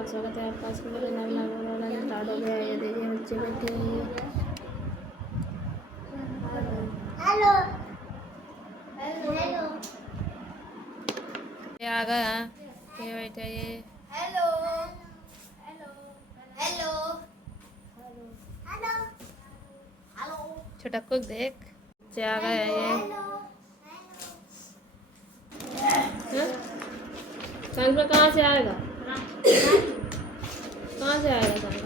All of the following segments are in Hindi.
नमस्कार, स्वागत है आपका स्कूल में। नया स्टार्ट हो गया है। ये देखिए बच्चे बैठे हुए हैं। हेलो हेलो ये आ गया। ये बैठे ये hello hello hello hello hello छोटा को देख। बच्चे आ गए हैं ये। साइंस में कहाँ से आएगा? कहाँ से आएगा science?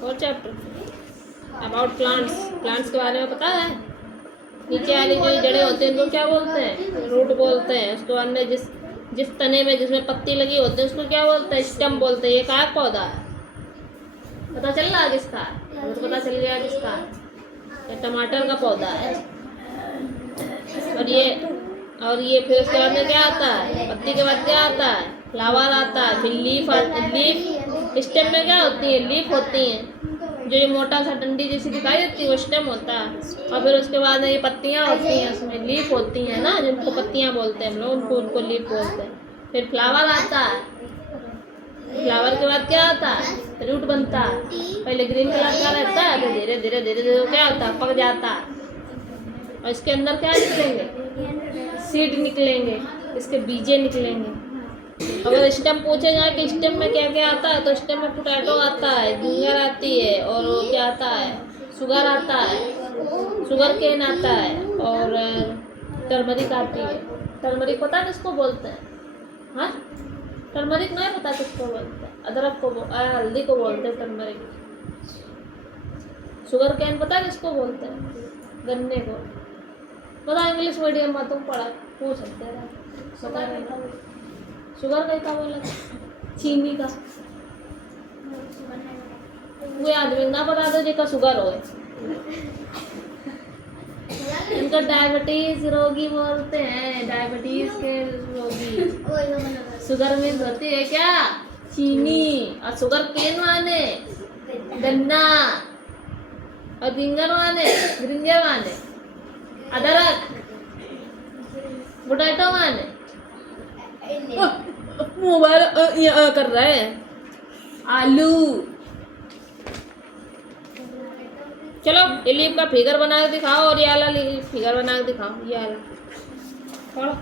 Fourth chapter about plants. Plants के बारे में पता है? नीचे वाली जो जड़ें होती हैं उनको क्या बोलते हैं? रूट बोलते हैं। उसके बाद में जिस तने में जिसमें पत्ती लगी होती है उसको क्या बोलते हैं? स्टेम बोलते हैं। ये कहाँ का पौधा है? पता चल रहा है किसका है? मुझे पता चल गया किसका है। ये टमाटर का पौधा है। और ये फिर उसके बाद में क्या आता है? पत्ती के बाद क्या आता है? फ्लावर आता है। फिर लीफ स्टेम में क्या होती है? लीफ होती हैं। जो ये मोटा सा डंडी जैसी दिखाई देती है वो स्टेम होता है। और फिर उसके बाद ये पत्तियां होती हैं, उसमें लीफ होती हैं ना, जिनको पत्तियां बोलते हैं हम लोग, उनको लीफ बोलते हैं। फिर फ्लावर आता है। फ्लावर के बाद क्या आता है? रूट बनता है। पहले ग्रीन कलर का रहता है, फिर धीरे धीरे धीरे धीरे क्या होता है? पक जाता है। और इसके अंदर क्या निकलेंगे? सीड निकलेंगे, इसके बीजे निकलेंगे। अगर स्टेम पूछे जाए कि स्टेम में क्या क्या आता है, तो स्टेम में पोटैटो आता है, जिंजर आती है, और वो क्या आता है? शुगर आता है, शुगर केन आता है, और टर्मरिक आती है। टर्मरिक पता है किसको बोलते हैं? हाँ, टर्मरिक नहीं पता किसको बोलते हैं? अदरक को हल्दी को बोलते हैं टर्मरिक। शुगर केन पता है किसको बोलते हैं? गन्ने को। पता इंग्लिश मीडियम में तुम पढ़ा पूछ सकते हैं। शुगर का बोला? चीनी का। वो आदमी ना बता दो जिसका शुगर हो। इनका डायबिटीज रोगी बोलते हैं। डायबिटीज के रोगी। शुगर मीन्स होती है क्या? चीनी। और शुगर केन माने गन्ना। और जिंजर माने अदरक। पोटैटो माने मोबाइल कर रहे हैं आलू। चलो ये लीफ का फिगर बना के दिखाओ, और ये वाला फिगर बना के दिखाओ। ये वाला पढ़ो।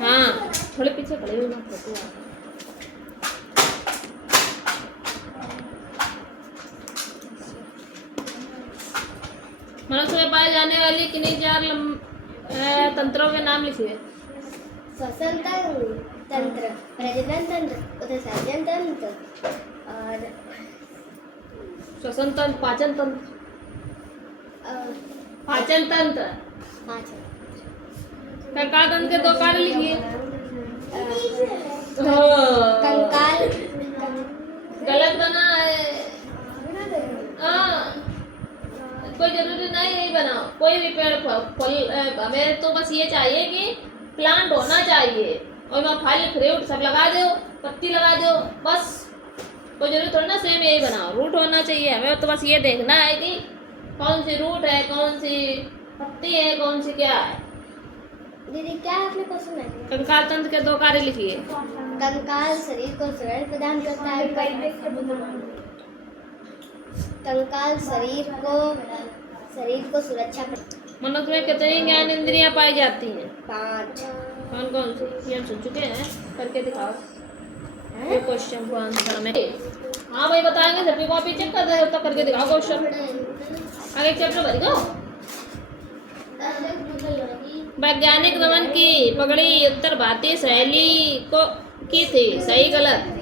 हाँ, थोड़े पीछे खड़े हुए मत फोटो। मनुष्य में पाए जाने वाली किन्हीं चार तंत्रों के नाम लिखिए। श्वसन तंत्र, प्रजनन तंत्र, उत्सर्जन तंत्र और श्वसन तंत्र, पाचन तंत्र। पाचन तंत्र। कंकाल तंत्र के दो कार्य लिखिए। कंकाल गलत बना है। कोई जरूरी नहीं यही बनाओ। कोई भी पेड़ फल हमें तो बस ये चाहिए कि प्लांट होना चाहिए, और वहाँ फल फ्रूट सब लगा दो, पत्ती लगा दो, बस। कोई जरूरी थोड़ी ना सेम यही बनाओ। रूट होना चाहिए। हमें तो बस ये देखना है कि कौन सी रूट है, कौन सी पत्ती है, कौन सी क्या है। दीदी क्या है आपने क्वेश्चन है? कंकाल तंत्र के दो कार्य लिखिए। कंकाल शरीर को सुरक्षा प्रदान करता है। कंकाल शरीर को सुरक्षा। मनुष्य में कितनी ज्ञान इंद्रियां पाई जाती हैं? 5। कौन कौन सी? ये हम सुन चुके हैं, करके दिखाओ। ये क्वेश्चन को आंसर में हाँ भाई बताएंगे। सभी कॉपी चेक कर दे, तब करके दिखाओ क्वेश्चन। आगे चैप्टर भर दो। वैज्ञानिक रमन की पगड़ी उत्तर भारतीय शैली को की थी, सही गलत?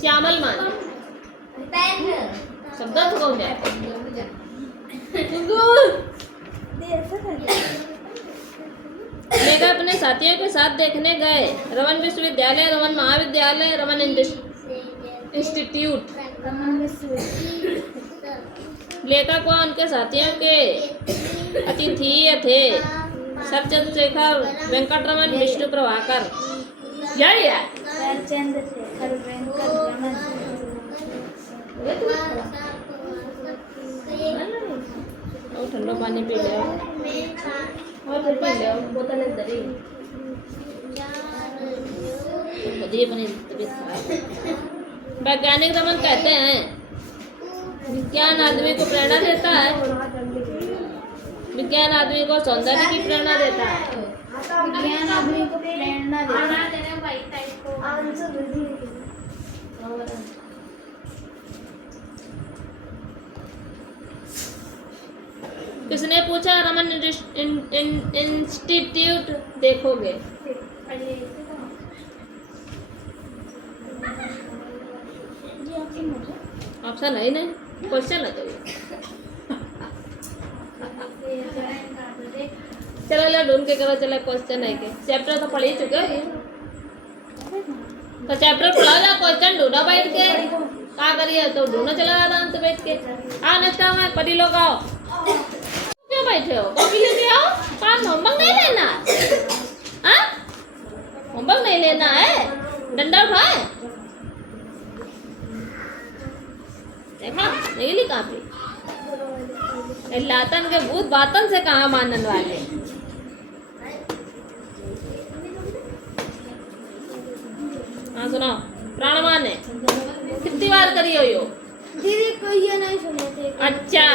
श्यामल माने शब्द कौन है? लेखक अपने साथियों के साथ देखने गए रमन विश्वविद्यालय, रमन महाविद्यालय, रमन इंस्टीट्यूट। लेखक व उनके साथियों के अतिथि थे सर चंद्रशेखर, वेंकटरमन, विष्णु प्रभाकर। यही है। ये तो और ठंडा पानी पी ले और फिर पी ले बोतल इधर ही ये बनी तबीयत खराब। वैज्ञानिक रमन कहते हैं विज्ञान आदमी को प्रेरणा देता है, विज्ञान आदमी को सौंदर्य की प्रेरणा देता है। विज्ञान आदमी को प्रेरणा देता है। किसने पूछा? रमन इंस्टीट्यूट देखोगे। ऑप्शन है नहीं, क्वेश्चन है तो चलो लो ढूंढ के करो। चलो क्वेश्चन है के चैप्टर तो पढ़ ही चुके हो ये। तो चैप्टर पढ़ा जा, क्वेश्चन ढूंढो बैठ के। क्या करिए तो ढूंढो चला आराम से बैठ के। हाँ नचका में पढ़ी लोग आओ। क्यों बैठे हो? कॉपी लेके आओ। काम होमवर्क नहीं लेना हाँ? होमवर्क नहीं लेना है। डंडा उठाए देखा नहीं ली काफी। लातन के भूत बातन से कहाँ मानन वाले। हाँ सुनाओ। प्राणवान है कितनी बार करी हो यो? दीदी कोई ये नहीं सुने थे। अच्छा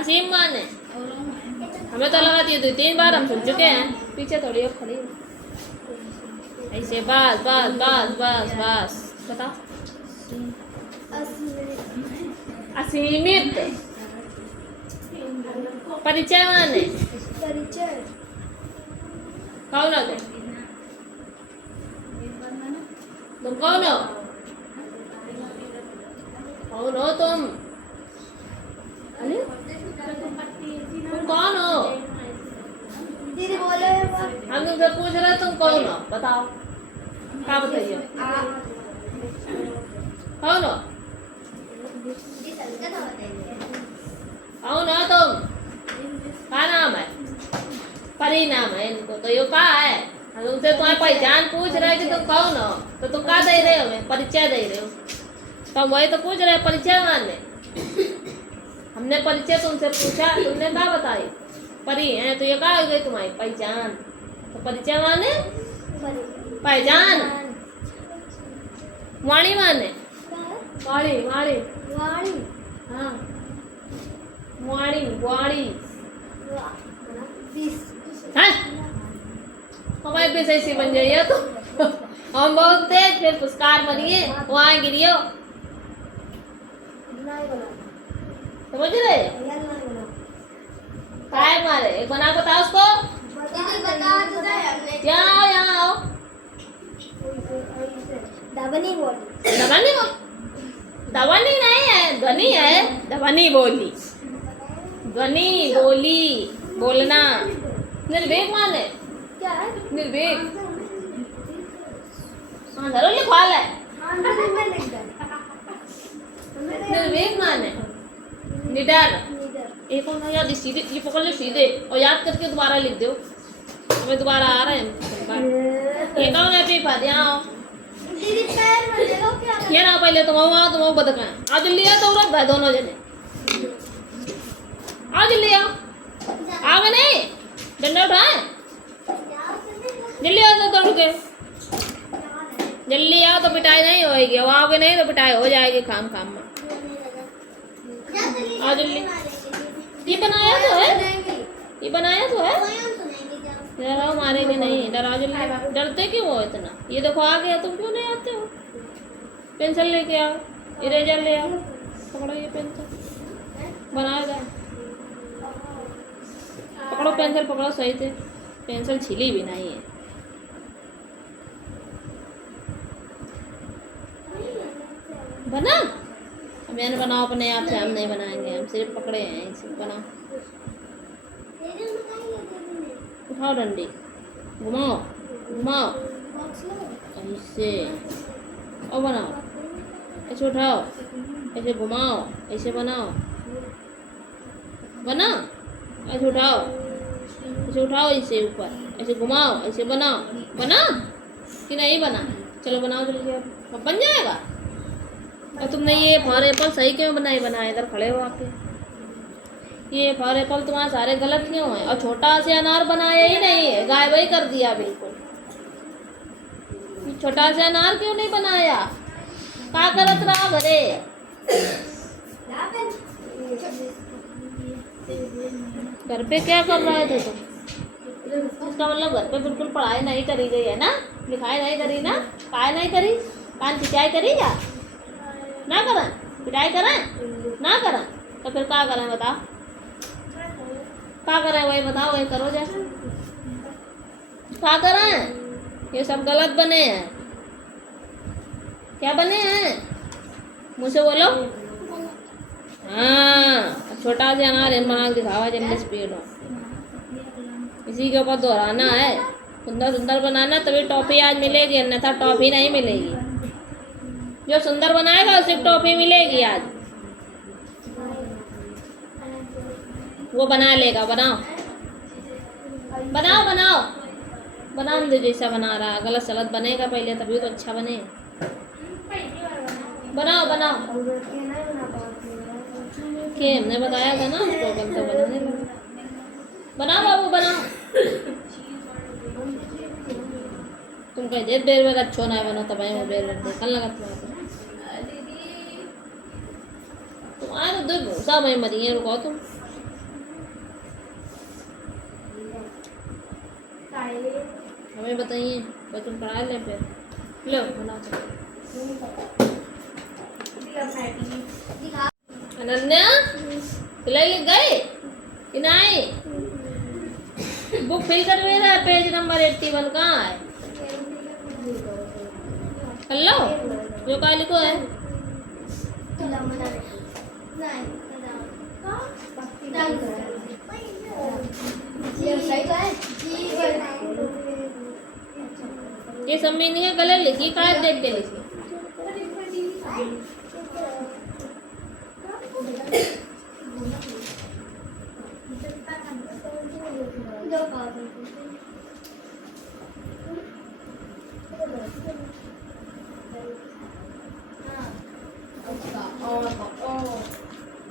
असीम मान है। हमें तो लगा थी 2-3 बार हम सुन चुके हैं। पीछे थोड़ी और खड़ी ऐसे बस बस बस बस बस बताओ। असीमित परिचय माने परिचय कौन हो तुम कौन हो? कौन हो तुम? तुम कौन हो? दीदी बोले हम तुमसे पूछ रहे तुम कौन हो? बताओ क्या बताइए। कौन हो? कौन हो तुम? क्या नाम है? परी नाम है इनको। तो ये क्या है? हम तुमसे तुम्हारी पहचान पूछ रहे कि तुम कौन हो। तो तुम क्या दे रहे हो? हमें परिचय दे रहे हो। तो वही तो पूछ रहे परिचय मानने। हमने परिचय तुमसे पूछा, तुमने क्या बताई? परी है तो ये क्या हो गई तुम्हारी पहचान। तो परिचय माने पहचान। वाणी माने वाणी वाणी वाणी हाँ वाणी वाणी हाँ हमारे भी सही बन जाइए तो हम बहुत तेज फिर पुरस्कार बनिए वहाँ गिरियो। समझ रहे काय मारे एक बना बताओ उसको। यहाँ आओ। दबनी बोली दबनी दबनी नहीं है ध्वनि है। ध्वनि बोली ध्वनि बोली बोलना। निर्भीक माने क्या है? निर्भीक हाँ जरूर लिखवा ले। निर्भीक माने निडर। एक और याद सीधे ये पकड़ ले सीधे और याद करके दोबारा लिख दो। हमें दोबारा आ रहे हैं। ये कौन है पेपर? यहाँ आओ। दीदी पैर में ले लो क्या? ये ना पहले तुम आओ तुम बदक आज जल्दी आओ। तो रख दोनों जने आओ जल्दी आओ। आओगे नहीं? डंडा उठाए जल्दी आओ। तो दौड़ के जल्दी आओ तो पिटाई नहीं होएगी। अब आओगे नहीं तो पिटाई हो जाएगी खाम खाम में। आओ जल्दी। ये बनाया तो है ये बनाया तो है। डराओ मारेंगे नहीं। डराओ जल्दी। डरते क्यों हो इतना? ये देखो आ गया तुम क्यों नहीं आते हो? पेंसिल लेके आओ इरेजर ले आओ। पकड़ो ये पेंसिल बनाएगा। पकड़ो पेंसिल पकड़ो सही से। पेंसिल छिली भी नहीं है। बना अब मैंने बनाओ अपने आप से। हम नहीं बनाएंगे हम सिर्फ पकड़े हैं इसे। बनाओ उठाओ डंडी घुमाओ घुमाओ ऐसे और बनाओ। ऐसे उठाओ ऐसे घुमाओ ऐसे बनाओ। बना ऐसे उठाओ ऐसे ऊपर ऐसे घुमाओ ऐसे बनाओ। बना कि नहीं बना? चलो बनाओ जल्दी। अब बन जाएगा और तुमने ये फॉर एप्पल सही क्यों बनाए इधर खड़े हो आके? ये फॉर एप्पल तुम्हारे सारे गलत क्यों है? और छोटा से अनार बनाया ही नहीं है, गायब ही कर दिया बिल्कुल। छोटा से अनार क्यों नहीं बनाया? क्या करत रहा घरे? घर पे क्या कर रहे थे तुम? इसका मतलब घर पे बिल्कुल पढ़ाई नहीं करी गई है ना, लिखाई नहीं करी ना, काय नहीं करी, कान पिटाई करी क्या? ना करें पिटाई करें ना करें तो फिर क्या करें बताओ? क्या करें वही बताओ, वही करो जैसे। क्या करें? ये सब गलत बने हैं। क्या बने हैं मुझसे बोलो। हाँ, छोटा से अनार बना के दिखावा जब स्पीड हो। इसी के ऊपर दोहराना है, सुंदर सुंदर बनाना, तभी टॉफी आज मिलेगी, अन्यथा टॉफी नहीं मिलेगी। जो सुंदर बनाएगा उसे टॉफी मिलेगी आज। वो बना लेगा। बनाओ बनाओ बनाओ बना दे जैसा बना रहा है। गलत सलत बनेगा पहले तभी तो अच्छा बने। बनाओ बनाओ के हमने बताया था ना उसको, कल तो बनाने लगा। बनाओ बाबू बनाओ। तुम कह दे बेर बेर अच्छो ना बनो तब मैं बेर बेर देखने लगा तुम्हारे दो भूसा में मरी है। रुको तुम हमें बताइए, बच्चों पढ़ा ले फिर लो बना। अनन्या खिलाई गए कि नहीं? बुक फिल कर मेरा पेज नंबर 81 कहाँ है? हेलो जो का लिखो है? ये सब मीनिंग है, कलर लिखी का देख के लिखी।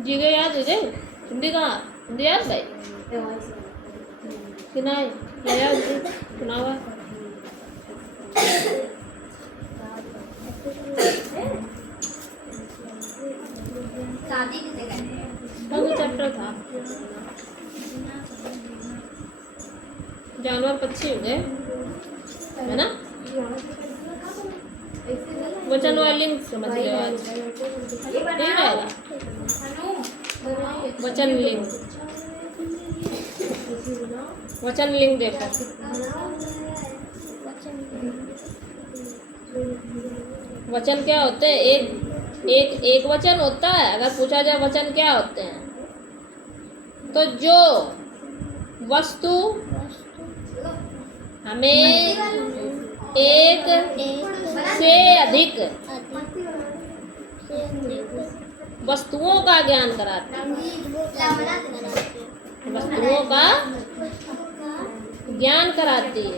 जी गए याद है हिंदी कहाँ? हिंदी याद भाई कि नहीं? याद सुनावा चैप्टर था। जानवर पक्षी हो गए है ना? वचन व लिंग समझ लो आज। ठीक रहेगा वचन लिंग। वचन लिंग देखो। वचन क्या होते हैं? एक वचन होता है। अगर पूछा जाए वचन क्या होते हैं, तो जो वस्तु हमें एक से अधिक वस्तुओं का ज्ञान कराते हैं। वस्तुओं का ज्ञान कराती है,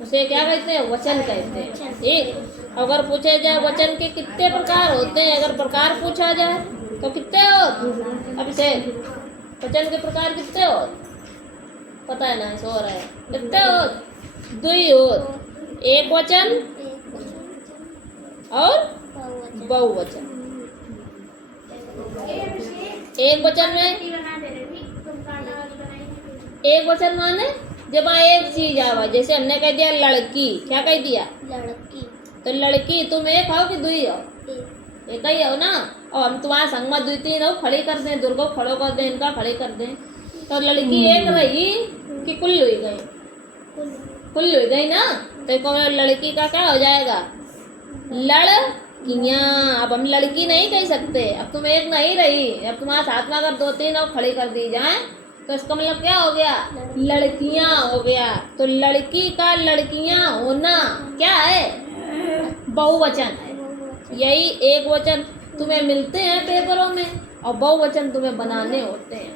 उसे क्या कहते हैं? वचन कहते हैं। ठीक। अगर पूछे जाए वचन के कितने प्रकार होते हैं, अगर प्रकार पूछा जाए तो कितने हो? अब इसे वचन के प्रकार कितने हो पता है ना? सो रहा है कितने हो? दुई हो, एक वचन और बहुवचन। एक वचन में एक वचन माने जब एक चीज आवा, जैसे हमने कह दिया लड़की। क्या कह दिया? लड़की। तो लड़की तुम एक हो कि दुई हो? एक ही हो ना। और हम तुम्हारे संग में दुई तीन हो, खड़ी कर दें, दुर्गो खड़ो कर दें, इनका खड़ी कर दें, तो लड़की एक रही कि कुल हुई गई? कुल हुई गई ना। तो लड़की का क्या हो जाएगा? लड़कियां। अब हम लड़की नहीं कह सकते, अब तुम एक नहीं रही, अब तुम्हारे साथ में अगर दो तीन और खड़ी कर दी जाए तो इसका मतलब क्या हो गया? लड़कियां हो गया। तो लड़की का लड़कियां होना क्या है? बहुवचन है। यही एक वचन तुम्हें मिलते हैं पेपरों में और बहुवचन तुम्हें बनाने होते हैं।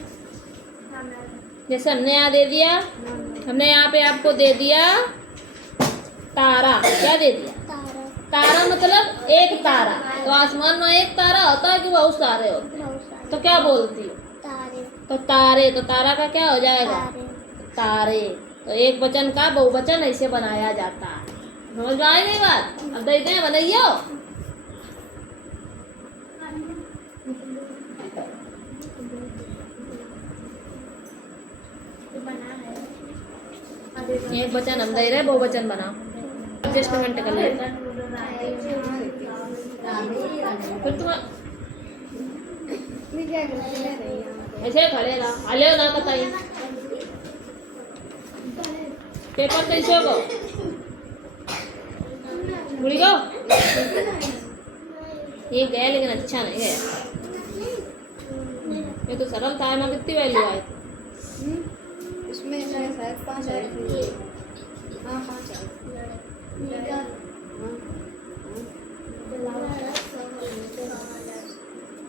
जैसे हमने यहाँ दे दिया, हमने यहाँ पे आपको दे दिया तारा। क्या दे दिया? तारा मतलब एक तारा। तो आसमान में एक तारा होता है कि बहुत सारे होते हैं? बहुत सारे तो क्या बोलती हो? तारे तो तारे, तो तारा का क्या हो जाएगा? तारे तारे। तो एक वचन का बहुवचन ऐसे बनाया जाता है। समझ में आई नहीं बात? अब देखते हैं, बनाइयो। एक वचन हम दे रहे, बहुवचन बनाओ। एडजस्टमेंट कर ले। फिर तुम ऐसे खड़े रहा, हले ना बताइए पेपर कैसे होगा? बुढ़ी को ये गया लेकिन अच्छा नहीं गया। ये तो सरल था ना, कितनी वैल्यू आई थी? इसमें शायद 5 आए थे। हाँ 5 आए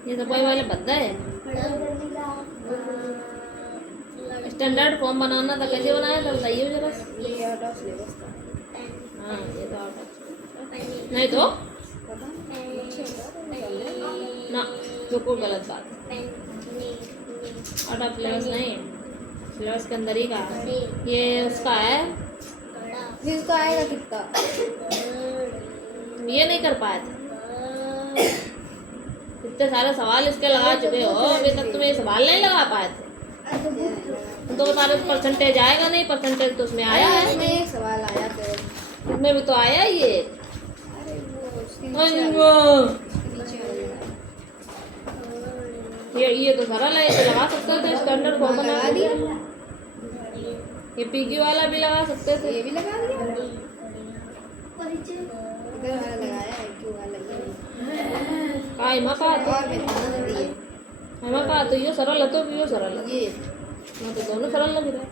ये तो कोई वाले बद्दा है। स्टैंडर्ड फॉर्म बनाना था, कैसे बनाया था बताइए जरा। ये आउट ऑफ सिलेबस था। हाँ ये तो आउट ऑफ, नहीं तो पता ना, बिल्कुल गलत बात। आउट ऑफ सिलेबस नहीं है, सिलेबस के अंदर ही का है। ये उसका है, फिर इसका आएगा कितना? तुम ये नहीं कर पाए थे। इतने सारे सवाल इसके लगा चुके हो, अभी तक तुम ये सवाल नहीं लगा पाए थे। तो बता रहे परसेंटेज आएगा नहीं, परसेंटेज तो उसमें आया है। इसमें एक सवाल आया तो इसमें भी तो आया ही है। अरे वो उसके नीचे ये तो सरल है, ये तो लगा सकते थे स्टैंडर्ड फॉर्म बना लगा दिया। ये पीक्यू वाला भी लगा सकते थे। ये भी लगा दिया। इधर वाला लगाया है, क्यों वाला लगाया? काय मका और मैं ध्यान दिए मका तो ये सरल है, तो भी ये सरल है। ये मैं तो दोनों सरल लग रहे।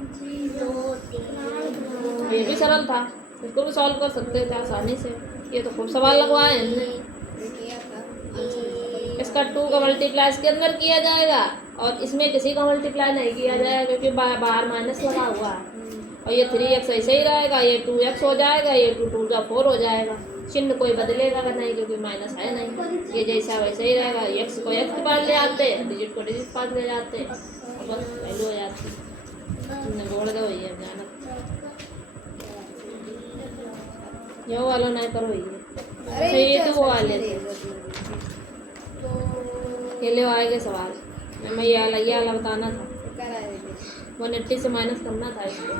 ये भी सरल था, इसको भी सॉल्व कर सकते थे आसानी से। ये तो खूब सवाल लगवाए हमने। किया था आंसर। इसका 2 का मल्टीप्लाई इसके अंदर किया जाएगा और इसमें किसी का मल्टीप्लाई नहीं किया जाएगा, क्योंकि बाहर माइनस लगा हुआ है। और ये 3x ऐसे ही रहेगा, ये 2x हो जाएगा, ये 2 का 4 हो जाएगा। चिन्ह कोई बदलेगा नहीं, क्योंकि माइनस है नहीं। ये जैसा वैसे ही रहेगा। x को x के पास ले आते, डिजिट को डिजिट के पास ले जाते, और बस वैल्यू हो जाती। तुमने बोल दो ये मेहनत यो वाला नहीं करो ये। अच्छा ये तो वो वाले थे, ये ले आएंगे सवाल। मैं ये वाला बताना था, 180 से माइनस करना था इसको।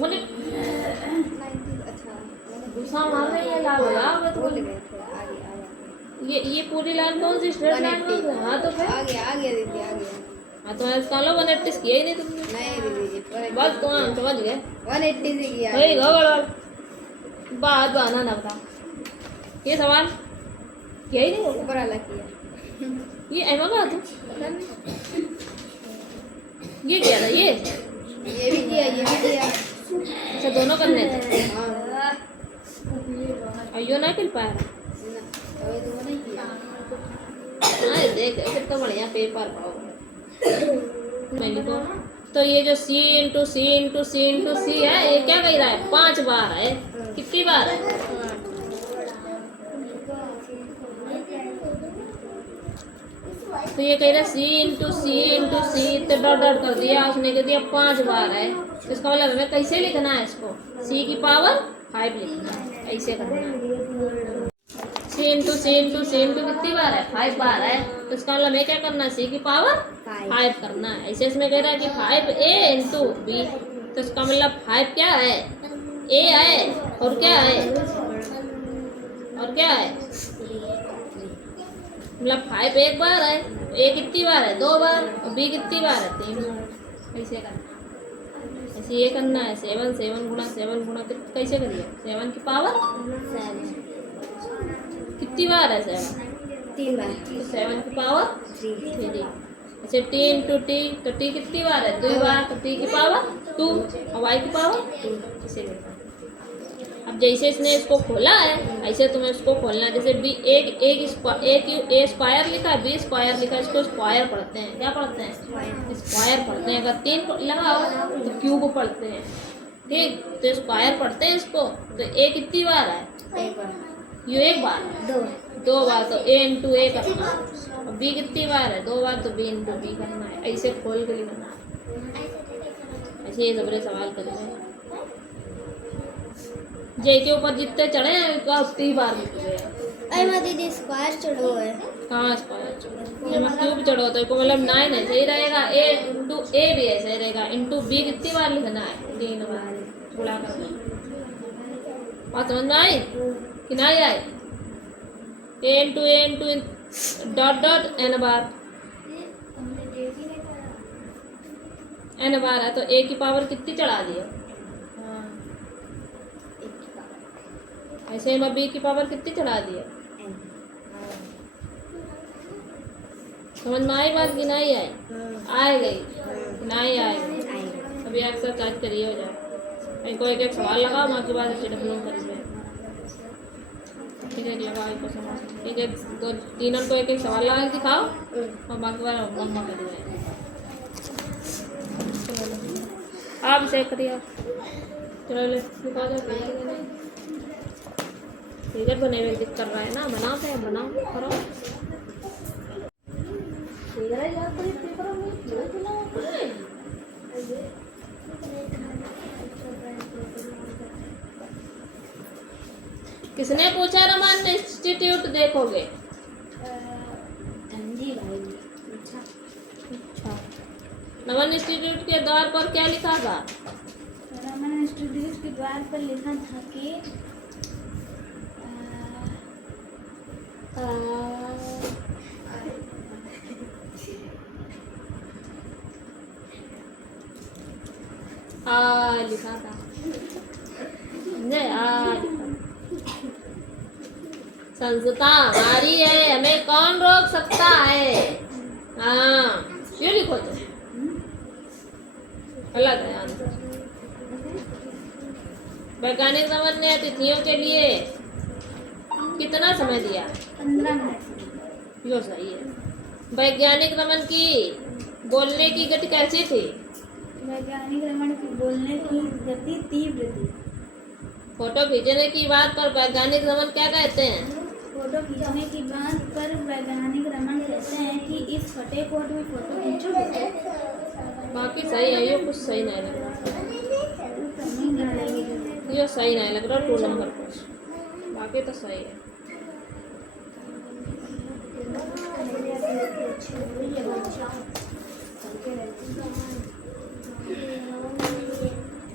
180 दूसरा मार रहे हैं लाल लगा तो ये पूरी लाइन कौन सी स्ट्रेट लाइन कौन सी? हाँ तो फिर आ गया दीदी आ गया। हाँ तो इसका लो 180 किया ही नहीं तुमने। नहीं दीदी बस तो हम समझ गए। 180 से किया। वही गड़बड़ बात बहाना ना बता। ये सवाल किया ही नहीं होगा। ऊपर वाला किया। ये एमा का तू पता नहीं। ये क्या था? ये भी किया ये भी किया। अच्छा दोनों करने थे। हाँ और यो नहीं कर पाया। अभी तो नहीं किया। हाँ देख कितना बढ़िया पेपर पाओ। मैं लिखो तो ये जो c इंटू सी इंटू सी इंटू सी है, ये क्या कह रहा है? 5 बार है। कितनी बार है? तो ये कह रहा है c इंटू सी इतने डॉट डॉट कर दिया उसने, कह दिया 5 बार है। तो इसका मतलब हमें कैसे लिखना है इसको? c की पावर 5 लिखना है, ऐसे करना है। c इंटू कितनी बार है? 5 बार है। तो इसका मतलब हमें क्या करना है? c की पावर 5 करना है। ऐसे इसमें कह रहा है कि 5a इंटू b। तो इसका मतलब 5 क्या है? a है और क्या है? और क्या है? मतलब 5 एक बार है, a कितनी बार है? 2 बार, और b कितनी बार है? 3 बार। ऐसे करना, ऐसे ये करना है। 7 गुणा कैसे करिए? 7 की पावर कितनी बार है? 7 3 बार। तो 7 की पावर 3। अच्छा t इंटू टी, तो t कितनी बार है? 2 बार, तो t की पावर 2 और y की पावर 2। इसे लिखना। अब जैसे इसने इसको खोला है, ऐसे तुम्हें इसको खोलना है। जैसे b a स्क्वायर लिखा है, b स्क्वायर लिखा है, इसको स्क्वायर पढ़ते हैं। क्या पढ़ते हैं? स्क्वायर पढ़ते हैं। अगर 3 लगाओ तो क्यूब पढ़ते हैं। ठीक, तो स्क्वायर पढ़ते हैं इसको। तो a कितनी बार है? यू एक बार, 2 बार तो a इंटू ए करना है। और b कितनी बार है, 2 बार, तो b इंटू बी करना है। ऐसे खोल के लिखना है, ऐसे ये सबरे सवाल करेंगे। जे के ऊपर जितने चढ़े हैं उनका उतनी बार लिख गया। अरे दीदी स्क्वायर चढ़ो है। कहाँ स्क्वायर चढ़ो, जब क्यूब चढ़ो तो इसको मतलब 9 है, सही रहेगा। a इंटू ए भी है, सही रहेगा। इंटू बी कितनी बार लिखना है, 3 बार गुणा करना। बात समझ में आई कि नहीं आई? ए इंटू डॉट डॉट एन बार, एन बार है तो ए की पावर कितनी चढ़ा दिया। ऐसे में बी की पावर कितनी चढ़ा दिया। समझ में आई बात कि नहीं आई? आए गई नहीं आए गई। अभी एक्सरसाइज करिए, हो जाए। इनको एक सवाल लगाओ, बाकी बात अच्छे डेवलप करिए। ठीक है, लगाओ इनको समझ। ठीक है, 2-3 को एक सवाल लगा के दिखाओ और बाकी बार मम्मा करिए। आप इसे करिए, चलो दिखा दो। फिगर बने हुए दिख कर रहा है ना, बनाते हैं, बनाओ करो। किसने पूछा रमान इंस्टीट्यूट देखोगे? अच्छा, रमन इंस्टीट्यूट के द्वार पर क्या लिखा था? रमन इंस्टीट्यूट के द्वार पर लिखा था कि लिखा था संस्था हमारी है, हमें कौन रोक सकता है। हाँ, ये लिखो तो अलग है आंसर। वैज्ञानिक रमन ने अतिथियों के लिए कितना समय दिया? 15 मिनट। यो सही है। वैज्ञानिक रमन की बोलने की गति कैसी थी? वैज्ञानिक रमन की बोलने की गति तीव्र थी। फोटो खींचने की बात पर वैज्ञानिक रमन क्या कहते हैं? फोटो खींचने की बात पर वैज्ञानिक रमन कहते हैं कि इस फटे कोट में फोटो खींचोगे। बाकी सही है, ये कुछ सही नहीं लग रहा। ये सही नहीं लग रहा 2 नंबर कुछ, बाकी तो सही है।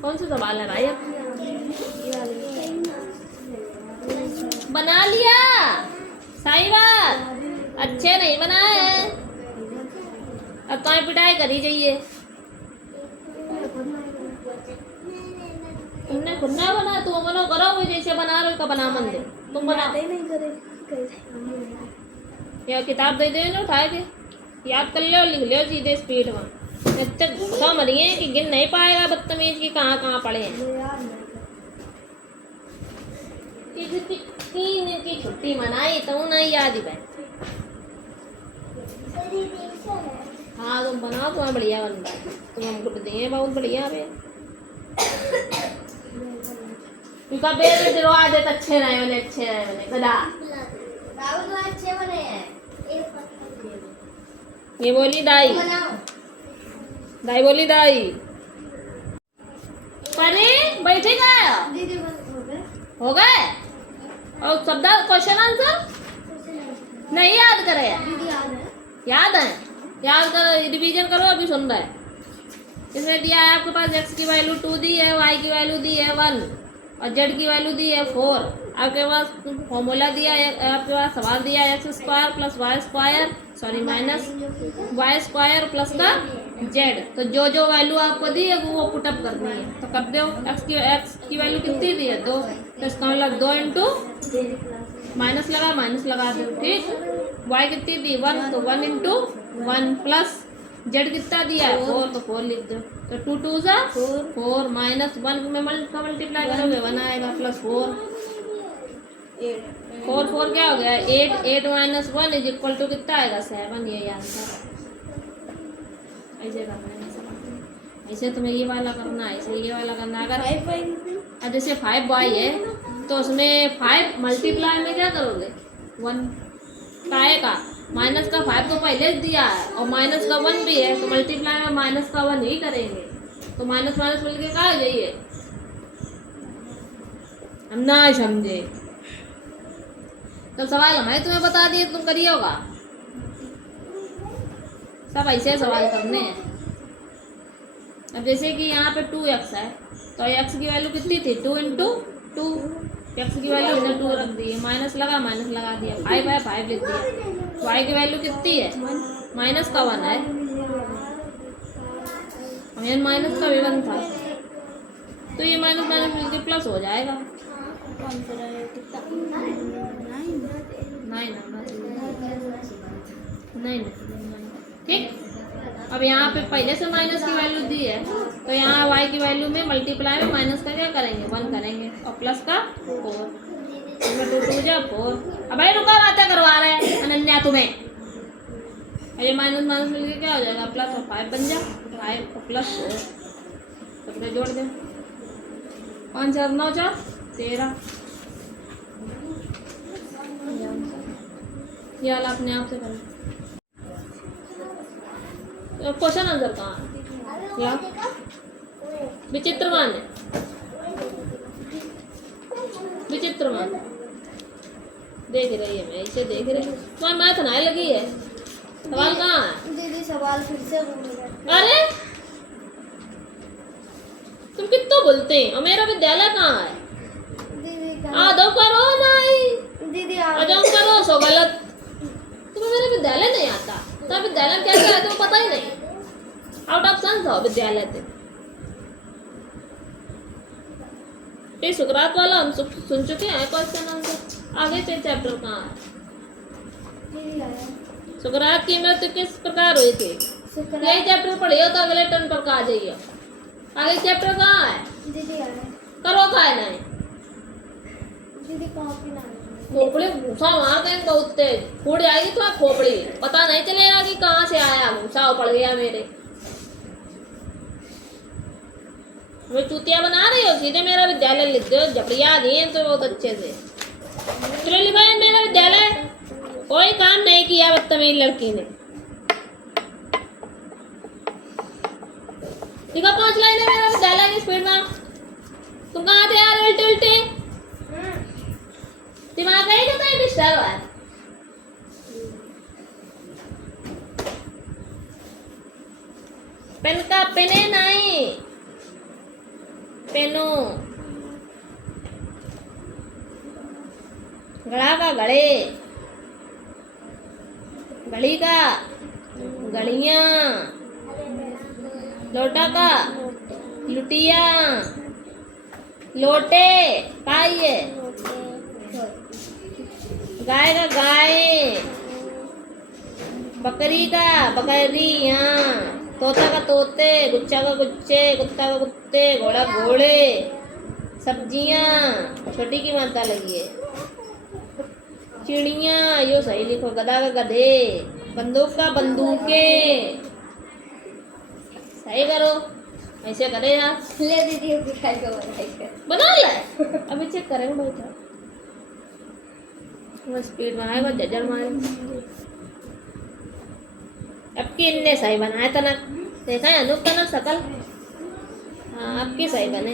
कौन सा सवाल है भाई? बना लिया, सही बात। अच्छे नहीं बनाए, अब तो पिटाई करी जाइए। तुमने खुद ना बना, तुम बनो करो जैसे बना रहे हो, का बना मन दे। तुम बनाते नहीं करे या किताब दे दे ना, उठा के याद कर लो, लिख लो सीधे स्पीड में। इतने गुस्सा मरिए कि गिन नहीं पाएगा बदतमीज की कहाँ कहाँ पड़े हैं। 3 दिन की छुट्टी मनाई तो नहीं याद ही भाई। हाँ तुम बनाओ, तुम्हें बढ़िया बन रहा है, तुम हमको दिए बहुत बढ़िया है। उनका बेल दिलवा दे तो अच्छे रहे बने, अच्छे रहे बने गधा। राहुल अच्छे बने हैं। ये बोली दाई, दाई बोली दाई। परी बैठे गए दीदी हो गए। और शब्द क्वेश्चन आंसर नहीं याद करे? याद है, याद करो, रिवीजन करो। अभी सुन रहे हैं, इसमें दिया है आपके पास x की वैल्यू 2 दी है, y की वैल्यू दी है 1 और z की वैल्यू दी है 4। आपके पास फॉर्मूला दिया है, आपके पास सवाल दिया है x² plus Y square, sorry minus Y square plus का z। तो जो जो वैल्यू आपको दी है वो पुटअप करनी है, तो कर दो। x की वैल्यू कितनी दी है 2, तो इसका मतलब 2 इंटू माइनस लगा दो। ठीक, y कितनी दी 1, तो 1 इंटू 1 प्लस जेड कितना दिया है 4, तो 4 लिख दो। तो 2 2 जा 4 माइनस 1 में मल्टीप्लाई करोगे 1 आएगा प्लस 4 4 क्या हो गया 8 8 माइनस 1 इज इक्वल टू कितना आएगा 7। ये आंसर ऐसे करना है, ऐसे तुम्हें ये वाला करना है, ऐसे ये वाला करना है। अगर जैसे 5y है तो उसमें 5 मल्टीप्लाई में क्या करोगे 1 काय का माइनस का 5 तो पहले दिया है और माइनस का 1 भी है, तो मल्टीप्लाई में माइनस का 1 ही करेंगे, तो माइनस माइनस मिल के क्या हो जाइए, हम ना समझे तो सवाल हमें तुम्हें बता दिए, तुम करिए होगा, सब ऐसे सवाल करने हैं। अब जैसे कि यहाँ पे 2x है, तो x की वैल्यू कितनी थी 2 इंटू 2, x की वैल्यू हमने 2 रख दी है, माइनस लगा दिया, 5 है 5 लिख दिया, y की वैल्यू कितनी है माइनस का 1 है, हमें माइनस का भी 1 था, तो ये माइनस माइनस मिलकर प्लस हो जाएगा, 9 ठीक। अब यहाँ पे पहले से माइनस की वैल्यू दी है, तो यहाँ y की वैल्यू में मल्टीप्लाई में माइनस का क्या करेंगे 1 करेंगे और प्लस का 4, इसमें 2 2 जा 4। अब भाई रुका बातें करवा रहे हैं अनन्या तुम्हें, ये माइनस माइनस मिलके क्या हो जाएगा प्लस और 5 बन जा 5 और प्लस 4, सबने जोड़ दे 5 4 9 4 13, ये वाला अपने आप से करें। क्वेश्चन आंसर कहाँ या विचित्रवान है, विचित्रवान देख रही है, मैं इसे देख रही हूँ, तुम्हारी मैथ नाई लगी है, सवाल कहाँ है दीदी सवाल फिर से अरे तुम कितना बोलते हैं, और मेरा विद्यालय कहाँ है दीदी आदो करो नहीं दीदी अजम करो सो गलत, तुम्हें मेरा विद्यालय नहीं आता, तो विद्यालय क्या है तुम्हें पता ही नहीं, आउट ऑफ सेंस हो विद्यालय थे। ये सुकरात वाला हम सुन चुके हैं क्वेश्चन आंसर, आगे से चैप्टर कहाँ है, सुकरात की मृत्यु किस प्रकार हुई थी, यही चैप्टर पढ़िए तो अगले टर्न पर कहा जाइए, आगे चैप्टर कहाँ है दीदी करो खाए नहीं दीदी कॉपी ना खोपड़ी भूसा मार के इनका उत्ते फूट जाएगी तुम्हारी खोपड़ी, पता नहीं चलेगा कि कहाँ से आया भूसा पड़ गया मेरे, मैं चूतिया बना रही हो, सीधे मेरा विद्यालय लिख दो, जबड़िया दिए तो बहुत अच्छे से, चलो लिखा है मेरा विद्यालय, कोई काम नहीं किया बदतमीज लड़की ने, लिखा 5 लाइन है मेरा विद्यालय की स्पीड में, तुम कहाँ थे यार उल्टे उल्टे, दिमाग नहीं कहता है डिस्टर्ब है, पेन का पेने नहीं पेनो, गड़ा का गड़े, घड़ी का घड़ियाँ, लोटा का लुटिया, लोटे पाइए, गाय का गाय, बकरी का बकरियाँ, तोता का तोते, गुच्चा का गुच्चे, कुत्ता का कुत्ते, घोड़ा घोड़े, सब्जियाँ छोटी की मात्रा लगी है, चिड़ियाँ यो सही लिखो, गधा का गधे, बंदूक का बंदूके, सही करो, ऐसे करे यार, ले दीदी बना ले अभी चेक करेंगे बैठा, बस स्पीड बनाए बस जजर मारे, अब की इनने सही बनाया तनक, देखा है अनूप तनक सकल, हाँ अब की सही बने,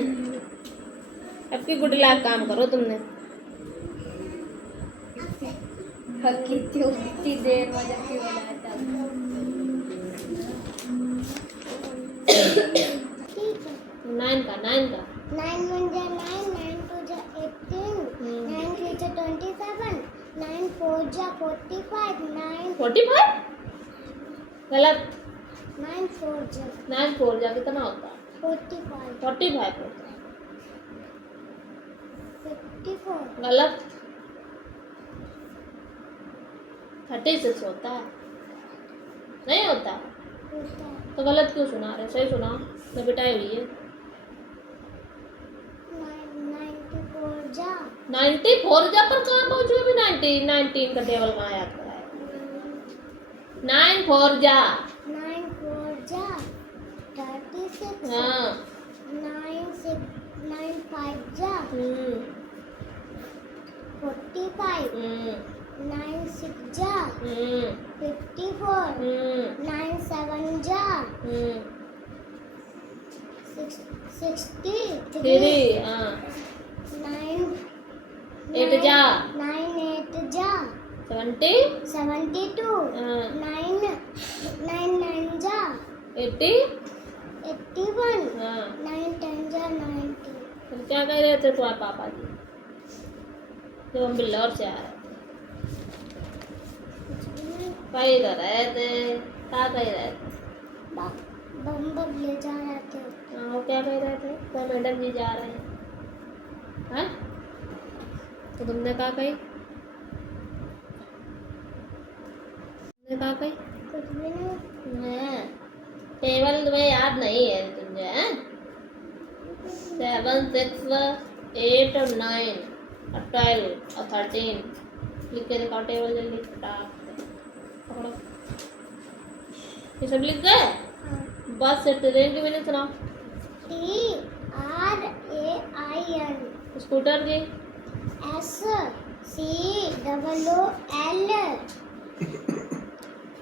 अब की गुड लाख काम करो तुमने, कितनी देर में जब की बनाया था, 9 का 9 9 1 जा 9 9 2 जा 18 9 3 जा 27 9 4 जा 45 9 45 गलत, 9 4 जा 9 4 जा कितना होता है 45 45 होता है, 54 गलत, 36 होता है, नहीं होता, होता है तो गलत क्यों सुना रहे, सही सुना, मैं बिटाई हुई है, 94 जा 94 जा पर कहाँ पहुँचो अभी, 19 का टेबल कहाँ याद कराया, 9 4 जा 9 4 जा 36 हाँ 9 6 9 5 जा 9 45, 9 6 जा 54, 9 7 जा 63, 9 8 जा 9 8 जा 70, 72, 9 9 जा 80, 81, हाँ 9 10 जा 90. तुम क्या कह रहे थे तुम्हारे पापा जी जब हम बिल्लौर से आ रहे थे कहीं इधर रहे थे कहाँ कहीं रहे थे बम ले जा रहे थे. हाँ वो क्या कह रहे थे तो मैडम जी जा रहे हैं हाँ तो तुमने कहा कही तुमने कहा कही कुछ भी नहीं. हाँ टेबल तुम्हें याद नहीं है तुझे हैं 7 6 8 और 9 और 12 और 13 लिख के दिखाओ टेबल जल्दी फटाक से पकड़ो ये सब लिख गए हाँ. बस से ट्रेन की मैंने सुनाओ TRAIN स्कूटर की SCOOL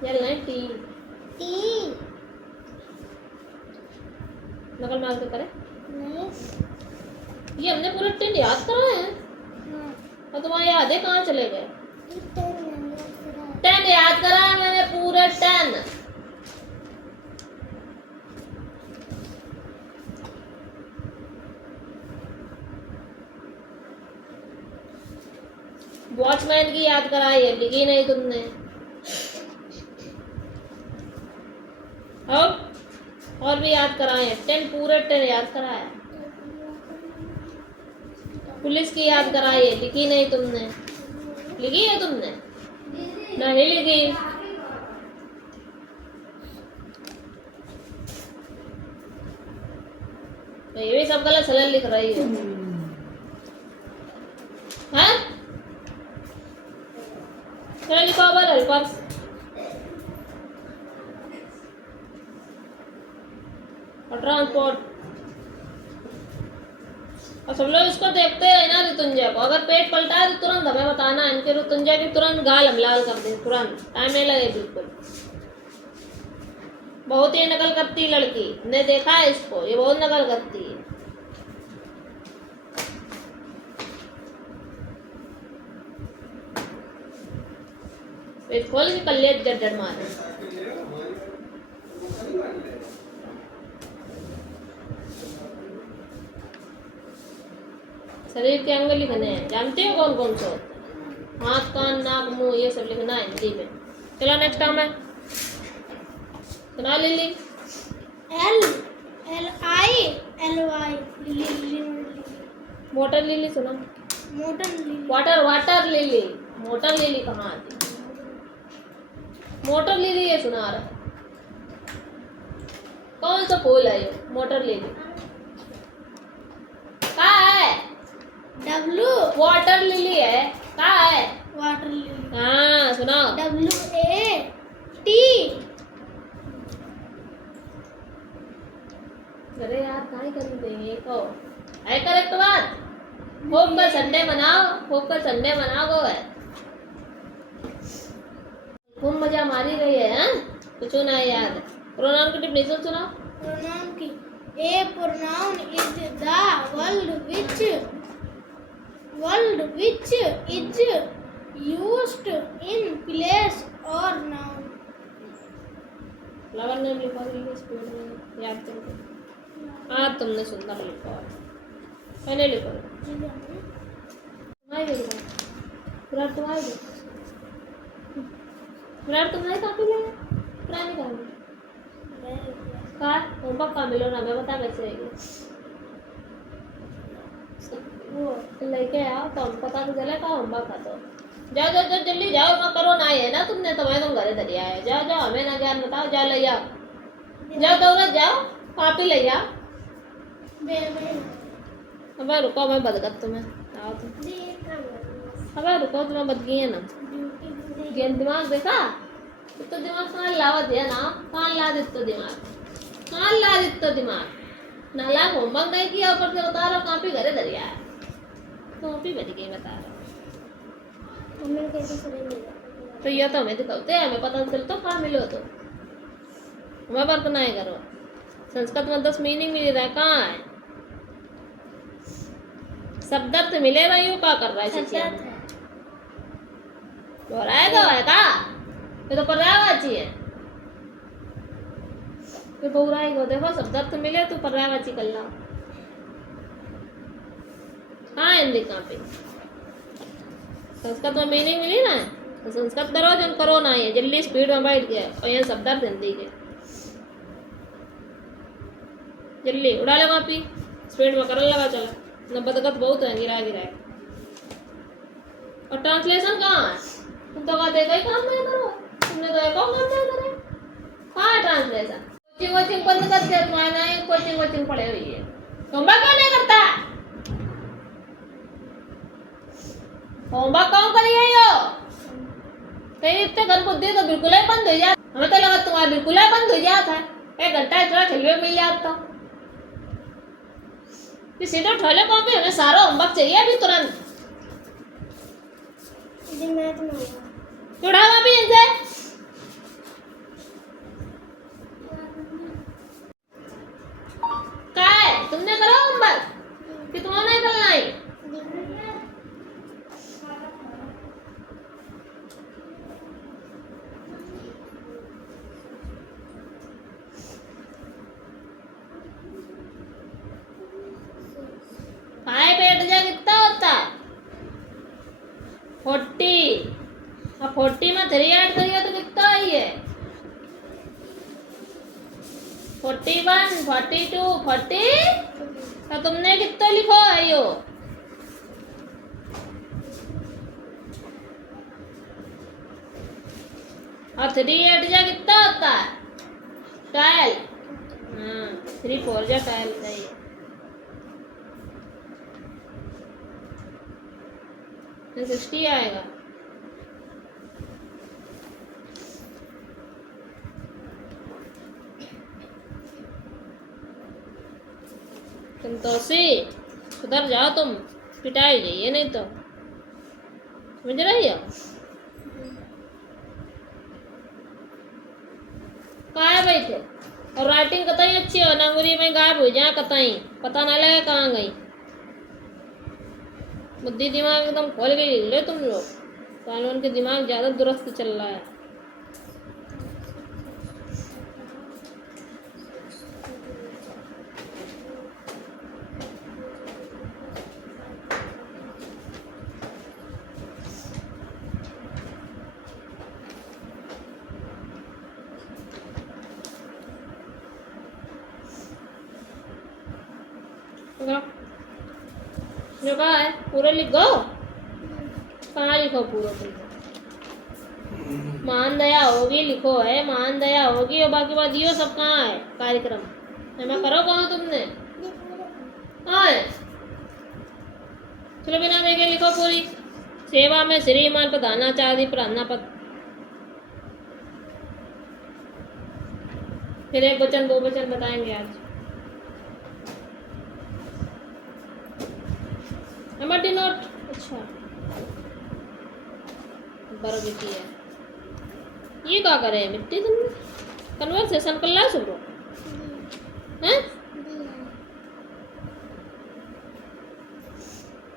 चल नहीं टी T नकल मार के करे नहीं. ये हमने पूरा 10 याद करा है हाँ. और तुम्हारे याद है कहाँ चले गए 10 10 याद करा है मैंने पूरे 10 वॉचमैन की याद कराई है लिखी नहीं तुमने अब और भी याद कराए हैं 10 पूरे 10 याद कराया पुलिस की याद कराई है लिखी नहीं तुमने लिखी है तुमने नहीं लिखी तो ये भी सब गलत सलल लिख रही है हाँ चलो लिखो अब हेल्पर्स और ट्रांसपोर्ट और सब लोग इसको देखते हैं ना ऋतुंजय को अगर पेट पलटा है तो तुरंत हमें बताना इनके ऋतुंजय की तुरंत गाल हम लाल कर दें तुरंत टाइम नहीं लगे बिल्कुल बहुत ही नकल करती लड़की ने देखा है इसको ये बहुत नकल करती है पेट खोल के कल्ले जड़ मारे शरीर के अंग लिखने हैं जानते हो कौन कौन से होते हैं हाथ कान नाक मुंह ये सब लिखना है हिंदी में चलो नेक्स्ट काम है सुना लिली LILY मोटर लिली सुना water water lily motor lily कहाँ आती मोटर लिली ये सुना रहा कौन सा फूल है ये मोटर लिली कहाँ है W वाटर लिली है कहाँ है वाटर लिली हाँ सुनाओ WAT अरे यार काय करी देंगे को है करेक्ट बात होप का संडे मनाओ होप का संडे मनाओ गो है खूब मजा मारी गई है हैं कुछ ना याद प्रोनाउन की डेफिनेशन सुनाओ pronoun की a pronoun is the word which is used in place or noun. Flower name लिखा इंग्लिश स्कूल में याद करो हाँ तुमने सुंदर लिखा मैंने लिखा तुम्हारी लिखा विराट तुम्हारी विराट तुम्हारी कॉपी ले पुरानी कॉपी कहाँ होमवर्क का मिलो ना मैं बता कैसे रहेगी वो लेके आओ तो हम पता तो चले कहाँ होमवर्क का तो जाओ जाओ जाओ जल्दी जाओ मैं करो ना है ना तुमने तो मैं तुम घरे धरिया है जाओ जाओ हमें ना ज्ञान बताओ जाओ ले जाओ जाओ दौड़त जाओ कॉपी ले जाओ अब रुको मैं बदगत तुम्हें आओ तुम अब रुको तुम्हें बद गई है ना ज्ञान दिमाग देखा तो दिमाग कहाँ लावत है ना कहाँ ला देते दिमाग नाला होमवर्क नहीं किया ऊपर से बता रहा कॉपी घरे धरिया है कॉपी बच गई बता रहा हमें कैसे सुने मिला तो ये तो हमें दिखाते हैं, हमें पता चलता कहाँ मिलो तो हमें वर्क नहीं करो। संस्कृत में 10 मीनिंग मिल रहा है, कहाँ है शब्दार्थ मिले रहा, यू क्या कर रहा है शिष्य तो रहा है तो है का ये तो पर्यायवाची है। फिर बहुराई को देखो शब्दार्थ मिले तो पर्यायवाची कर ला। हाँ हिंदी कहाँ पे संस्कृत में मीनिंग मिली ना, तो संस्कृत करो जन करो ना, ये जल्दी स्पीड में बैठ गया और ये शब्दार्थ हिंदी के जल्दी उड़ा ले कॉपी स्पीड में करने लगा चला न बदगत बहुत है गिरा गिरा। और ट्रांसलेशन कहाँ है, तुम तो कहते कई काम नहीं करो, तुमने तो एक और काम नहीं करे। कहाँ है ट्रांसलेशन, कोचिंग वोचिंग बंद कर दिया तुम्हारे ना, कोचिंग वोचिंग पड़े हुई है, होमवर्क क्यों नहीं करता, होमवर्क कौन करिए यो तेरी इतने घर बुद्धि तो बिल्कुल ही बंद हो जाता, हमें तो लगा तुम्हारा बिल्कुल ही बंद हो जाता है, 1 घंटा एक्स्ट्रा खेलने मिल जाता। सीधे उठा ले कॉपी, हमें सारा होमवर्क चाहिए अभी तुरंत। मैं तो उठा कॉपी इनसे, क्या है तुमने करा होमवर्क कि तुम्हें नहीं करना है। फाइव एट जा कितना होता है 40, अब 40 में 3 ऐड करिए तो कितना आई है 41 42 40, तो तुमने कितना लिखो है यो और 3 8 जा कितना होता है 12, हाँ 3 4 जा 12 सही है। 60 आएगा। संतोषी उधर जाओ तुम, पिटाई जाइए नहीं तो, समझ रही हो। कहाँ है बैठे, और राइटिंग कतई अच्छी हो, नंगुरी में गायब हो जाए कतई पता ना लगे कहाँ गई, बुद्धि दिमाग एकदम खोल के ले तुम लोग, कानून के दिमाग ज़्यादा दुरुस्त चल रहा है। जो कहा है पूरा लिख गो, कहाँ लिखो पूरा तुम, महान दया होगी लिखो है, महान दया होगी और बाकी बात ये सब कहाँ है कार्यक्रम, मैं करो कहाँ तुमने, कहाँ है चलो बिना देखे लिखो पूरी। सेवा में श्रीमान प्रधानाचार्य प्रधानापद, फिर 1 वचन 2 वचन बताएंगे आज। एमआरटी नोट, अच्छा वर्ग की है, ये क्या करे मिट्टी तुमने कन्वर्सेशन कर ला सुनो हैं।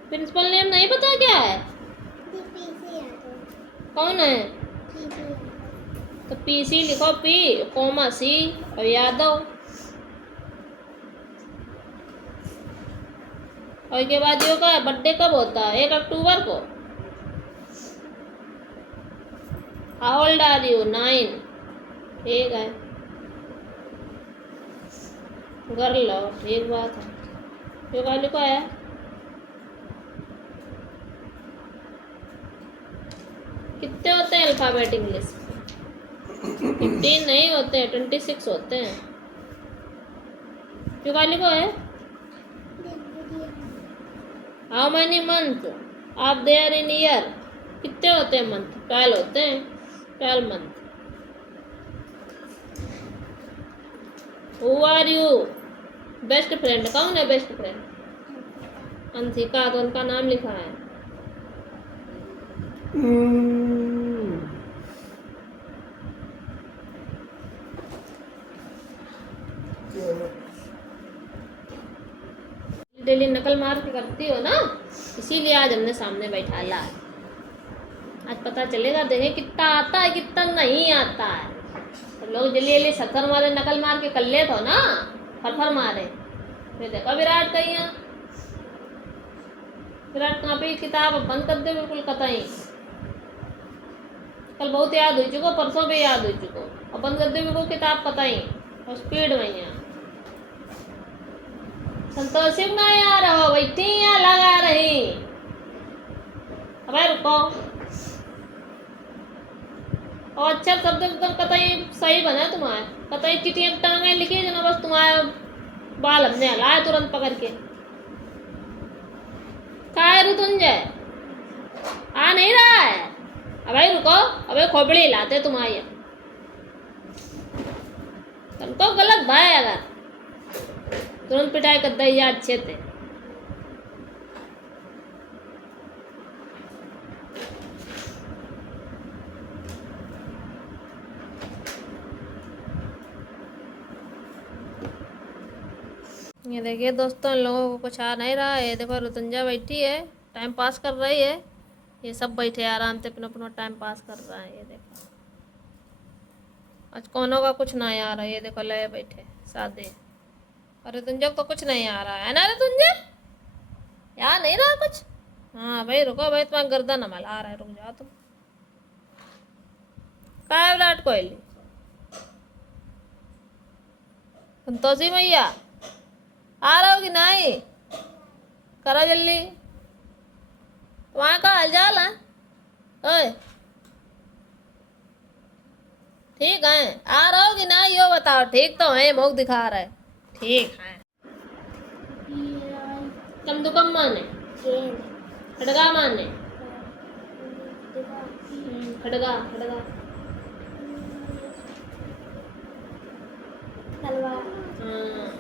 प्रिंसिपल नेम नहीं पता क्या है, कौन है, तो पीसी लिखो, पी कोमा सी और यादव, और के बाद यो का बर्थडे कब होता है 1 अक्टूबर को, हाउ ओल्ड आर यू 9, ठीक है गर्ल लो, ठीक बात है। यो का लिखा है कितने होते हैं अल्फाबेट इंग्लिश, 15 नहीं होते हैं 26 होते हैं। यो का लिखा है हाउ मैनी मंथ आप देयर इन ईयर, कितने होते हैं मंथ, 12 होते हैं, 12 month. Who are you best friend, कौन है बेस्ट फ्रेंड, अंशिका, तो उनका नाम लिखा है। डेली नकल मार के करती हो ना, इसीलिए आज हमने सामने बैठा ला। आज पता चलेगा, देखें कितना आता है कितना नहीं आता है। तो लोग जल्दी जल्दी सत्तर मारे नकल मार के कर ले तो ना, फरफर मारे। फिर देखो विराट कहीं है, विराट कॉपी किताब बंद कर दे बिल्कुल कतई। कल बहुत याद हो चुको, परसों भी याद हो चुको, और बंद कर दे बिल्कुल किताब कतई और स्पीड में यहाँ। संतोषी ना यार हो बैठी यहाँ लगा रही। अबे रुको, और अच्छा शब्द एकदम कतई सही बना तुम्हारे, कतई चिट्ठियाँ टांगे लिखी जना, बस तुम्हारे बाल हमने हलाए तुरंत पकड़ के। काय ऋतुंजय आ नहीं रहा है? अबे रुको, अबे खोपड़ी हिलाते तुम्हारी तुमको गलत भाई, अगर तुरंत पिटाई कर दी अच्छे थे। ये देखिए दोस्तों, इन लोगों को कुछ आ नहीं रहा है। ये देखो ऋतुंजा बैठी है, टाइम पास कर रही है। ये सब बैठे आराम से अपना अपना टाइम पास कर रहा है। ये देखो आज कोनों का कुछ नहीं आ रहा है। ये देखो ले बैठे सादे, और ऋतुंजा को तो कुछ नहीं आ रहा है ना ऋतुंजा, यार नहीं रहा कुछ। हाँ भाई रुको भाई, तुम्हारा गर्दन हमाल आ रहा है, रुक जाओ तुम। क्या है विराट कोहली? संतोषी मैया आ रहा हो कि नहीं? करो जल्दी, वहाँ का हालचाल है? ओए ठीक है, आ रहा हो कि नहीं यो बताओ। ठीक तो है, मुख दिखा रहा है। ठीक है। कम दुकम माने, खड़गा माने, खड़गा खड़गा,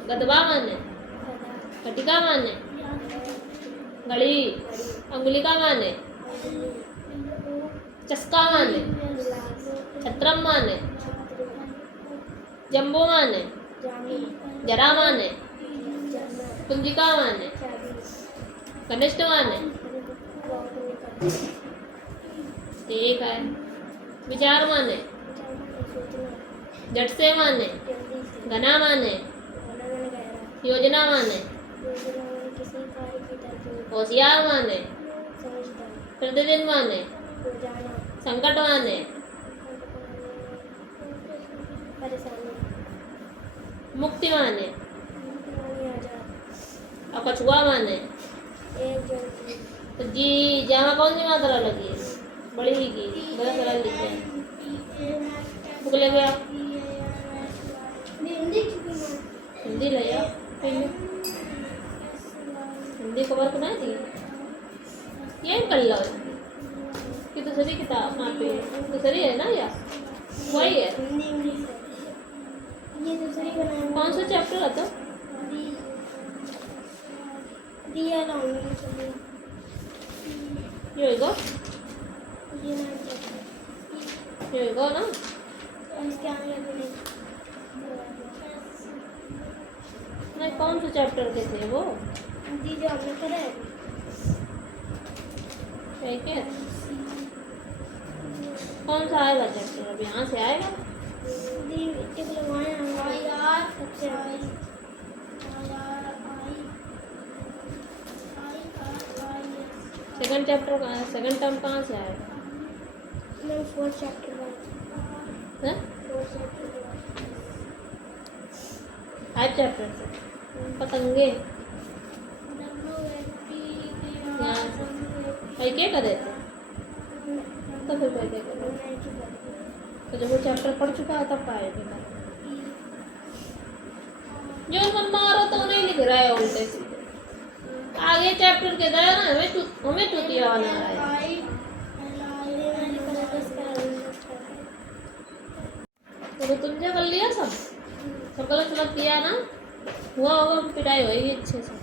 गदबा माने, कटिका माने, घड़ी, अंगुलिका माने, चस्का माने, छत्रम माने, जम्बो माने, जरा माने, कुंजिका माने, कनिष्ठ माने। ठीक है। विचार माने, झट से माने, घना माने, योजना माने, होशियार माने, प्रतिदिन माने, संकट माने, मुक्ति माने, और कछुआ माने। तो जी जामा कौन सी मात्रा लगी है? बड़ी की बड़ा सरल लिखे बुकले गया हिंदी ले जाओ, हिंदी कवर को नहीं थी ये कर लो कि दूसरी किताब वहाँ पे दूसरी है ना, या वही है? कौन सा चैप्टर है? तो here you go, here you go ना। नहीं कौन सा चैप्टर के थे वो? जो हमने करे ठीक है। कौन सा आएगा चैप्टर? अब यहाँ से आएगा। सेकंड चैप्टर कहाँ है? सेकंड टर्म कहाँ से आएगा? फोर्थ चैप्टर हैं? 5 चैप्टर से पतंगे यहाँ से भाई क्या करे थे? तो फिर भाई क्या करे? तो जब वो चैप्टर पढ़ चुका है तब पाएगा। जो मन मारो तो नहीं लिख रहा है उल्टे सीधे। आगे चैप्टर के दया ना हमें चुतिया बना रहा है। तो तुमने कर लिया सब गलत गलत किया ना, हुआ होगा पिटाई होगी अच्छे से।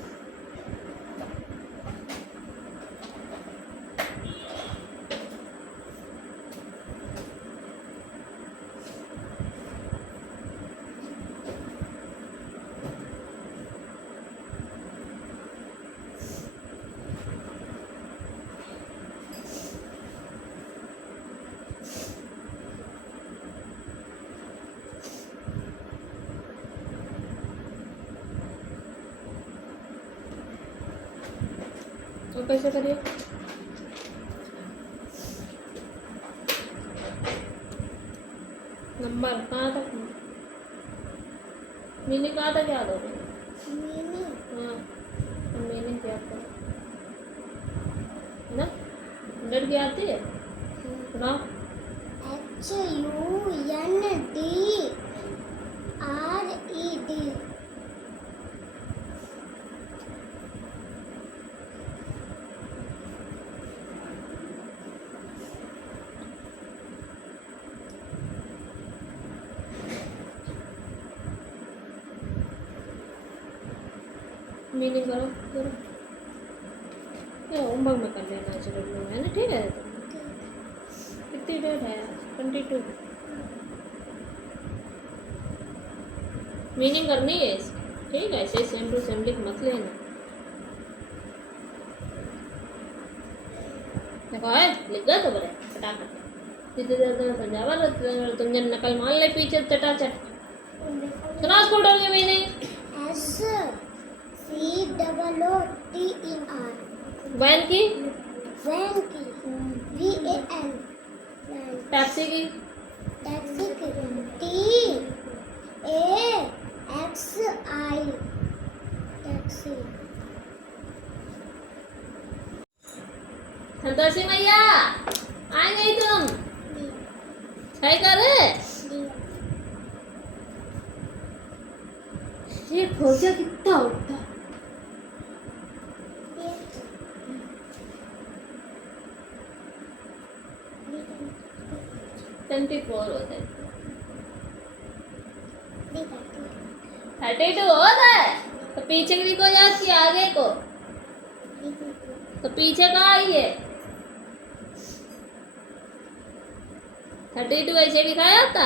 अब कैसे करिए? नंबर कहाँ तक? मीनिंग कहाँ तक याद हो गई? हाँ, मीनिंग क्या करो ना? 100 की आती है? सुनाओ। HUNDRED मीनिंग करो करो। ये होमवर्क में कर लेना चलो है ना, ठीक है? कितनी डेट है? 22। मीनिंग करनी है इसकी, ठीक है? ऐसे सेम टू सेम लिख मत लेना। देखो है लिख गया तो बड़े फटाफट जितने देर समझावा तुम जन नकल मान ले पीछे चटाचट। सुना उसको डर के मीनिंग। SCOOTER वैन की, वैन की VAN टैक्सी की, टैक्सी की TAXI टैक्सी। संतोषी मैया आ गई तुम? है करे ये खोजा कितना उठता? 24 होता है। 32 होता है तो पीछे की को जाती है आगे को, तो पीछे कहाँ आई है? 32 ऐसे लिखा जाता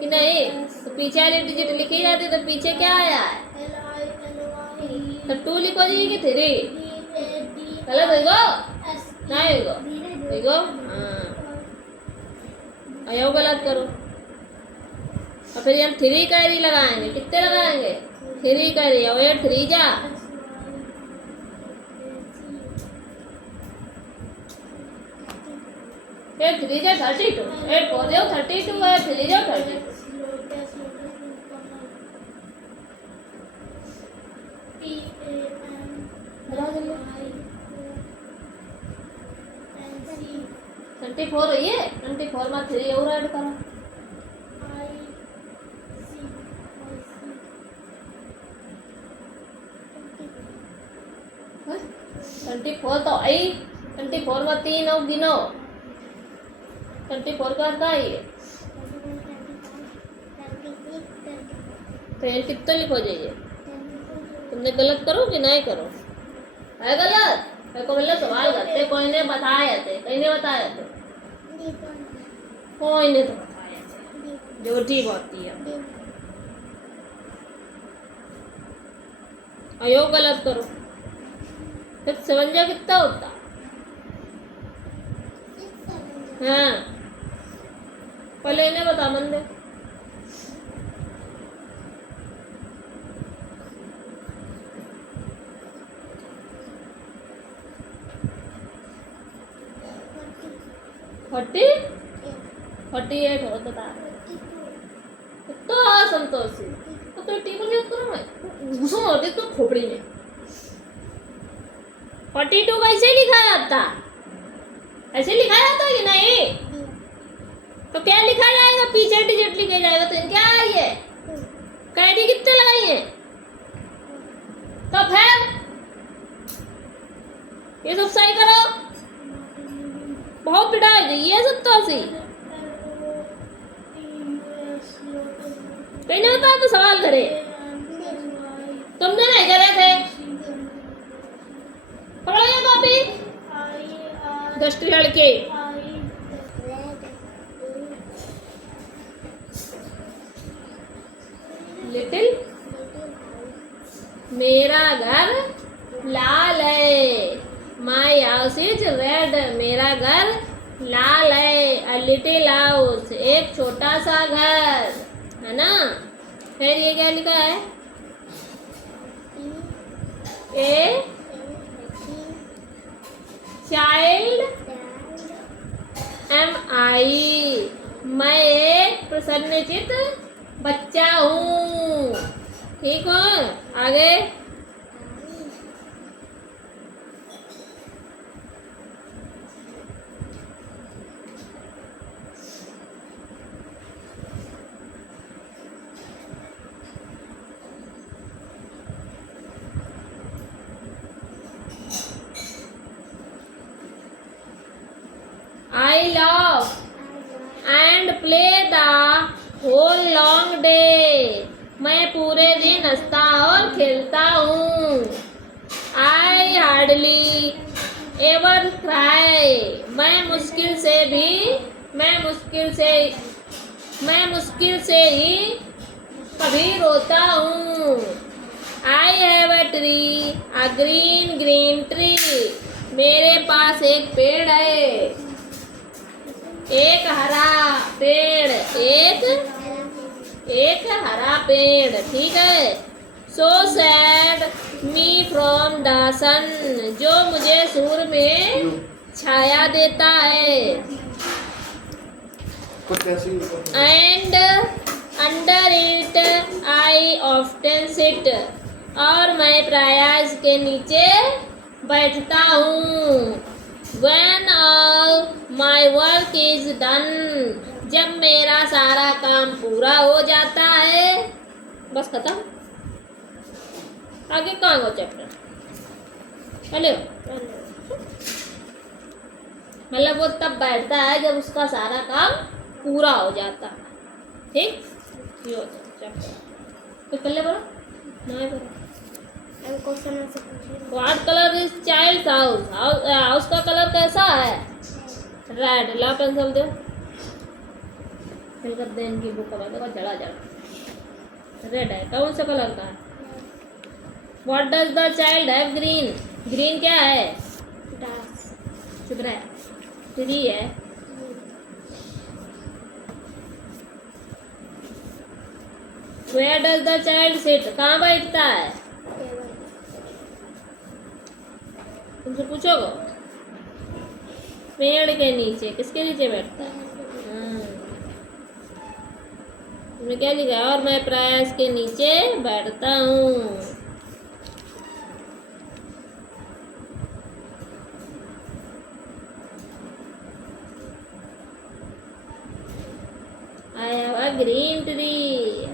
कि नहीं? तो पीछे वाली डिजिट लिखी जाती तो पीछे क्या आया है? तो 2 लिखो जी कि 3? गलत है गो? नहीं गो देखो। हाँ अयो गलत करो और फिर हम 3 कैरी लगाएंगे। कितने लगाएंगे? 3 कैरी और 8 3 जा। फिर 3 जा 32, 8 4 जाओ 32 है, 3 जाओ 32। बता दीजिए 24 है ये। 24 में 3 और ऐड करो। 24 तो आई। 24 में 3 और गिनो। 24 का आता है ये। तो ये कितना लिखो जाइए? तुमने गलत करो कि नहीं करो? है गलत? को मतलब सवाल करते कोई ने बताया थे, कहीं ने बताया थे? कोई ने तो बताया थे जो ठीक होती है। अयो गलत करो फिर 7 जा कितना होता? हाँ पहले इन्हें बता मंदे। फोर्टी 48 हो तो संतोषी तो टेबल याद करो मैं घुसो होती तो खोपड़ी में। 42 कैसे लिखा जाता? ऐसे लिखा जाता है कि नहीं? तो क्या लिखा जाएगा? पीछे डिजिट लिखे जाएगा तो क्या आई है? कैडी कितने लगाई है? तो फिर ये सब सही करो। बहुत पिटाई गई है संतोषी। कहीं नहीं होता तो सवाल करे। तुमने नहीं करे थे? पकड़ो ये कॉपी 10 लड़के। लिटिल मेरा घर लाल है। My house is red. मेरा घर लाल है। अ लिटिल हाउस एक छोटा सा घर है ना। फिर ये क्या लिखा है? चाइल्ड एम आई, मैं एक प्रसन्नचित बच्चा हूँ। ठीक हो? आगे I love and play the whole long day, मैं पूरे दिन हंसता और खेलता हूँ। I hardly ever cry, मैं मुश्किल से ही कभी रोता हूँ। I have a tree, a green tree, मेरे पास एक पेड़ है, एक हरा पेड़। ठीक है। So shade me from the sun, जो मुझे सूर्य में छाया देता है। And under it I often sit, और मैं प्रायः इसके नीचे बैठता हूँ। When all my work is done, जब मेरा सारा काम पूरा हो जाता है। बस खत्म। आगे कहाँ हो चैप्टर? चलो, मतलब वो तब बैठता है जब उसका सारा काम पूरा हो जाता है। ठीक, ये होता है चैप्टर। कुछ पहले बोलो, नहीं बोलो। What colour is child house? House का कलर कैसा है? रेड। ला पेंसिल दो, फिल कर दे इनकी बुक का। देखो जड़ा रेड है। कौन सा कलर का है? What does the child have? Green. Green क्या है? ट्री है। Where does the child sit? कहाँ बैठता है? तुमसे पूछोगे? पेड़ के नीचे। किसके नीचे बैठता है? तुमने क्या लिखा है? और मैं प्रायः इसके नीचे बैठता हूँ। I have a green tree.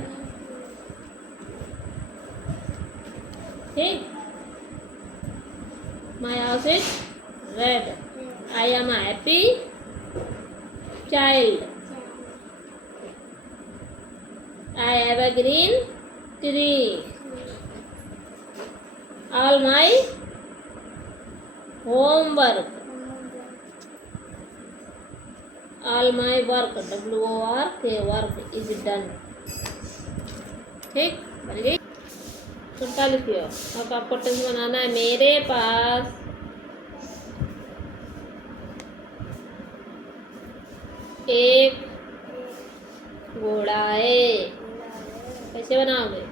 ठीक। My house is red. I am a happy child. I have a green tree. All my homework, all my work, W-O-R-K, work is done. ठीक, बन गई। छोटा लिखियो। अब आपको टेंस बनाना है। मेरे पास एक घोड़ा है। कैसे बनाओगे?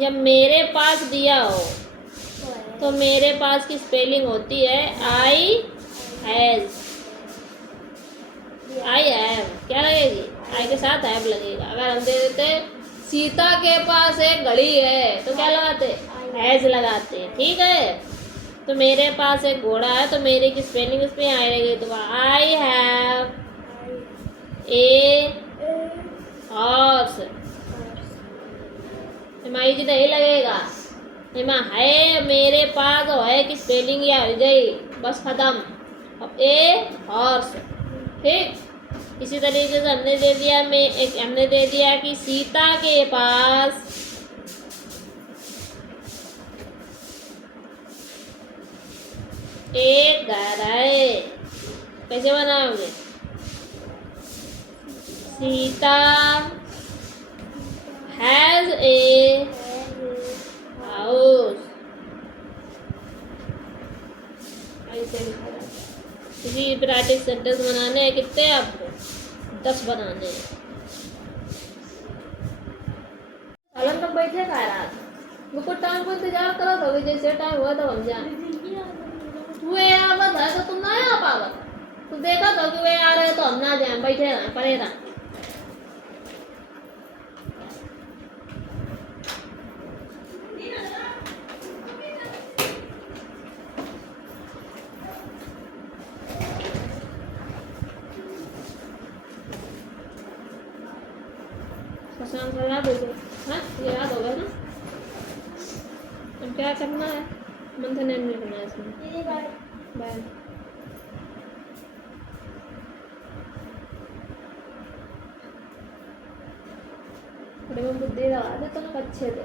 जब मेरे पास दिया हो तो मेरे पास की स्पेलिंग होती है आई हैज। आई हैव क्या लगेगी? आई के साथ हैव लगेगा। अगर हम दे देते सीता के पास एक घड़ी है तो क्या लगाते? हैज लगाते। ठीक है। तो मेरे पास एक घोड़ा है तो मेरे की स्पेलिंग उस पर आई लगेगी। तो आई हैव ए हॉर्स। माई जी नहीं लगेगा। हिमा है मेरे पास है कि स्पेलिंग या हो गई। बस खत्म। अब ए हॉर्स। ठीक। इसी तरीके से हमने दे दिया कि सीता के पास एक घर है। कैसे बनाओगे? Sita has a house. ऐसे लिखा जाता है। इसी प्रैक्टिस सेंटेंस बनाने हैं। कितने आपको? 10 बनाने हैं। सालन तक बैठे खा रात वो टाइम को इंतजार करो तो जैसे टाइम हुआ तो हम जाए। वे आवत है तो तुम ना आ पावत। तू देखा तो कि वे आ रहे तो हम ना जाए, बैठे रहे परे रहे। शशांक को याद हो गया? हाँ ये याद होगा ना। अब क्या करना है? मंथन ने लिखना है इसमें। दीदी बाय। बाय। थोड़े में बुद्धि लगा दे तो अच्छे थे।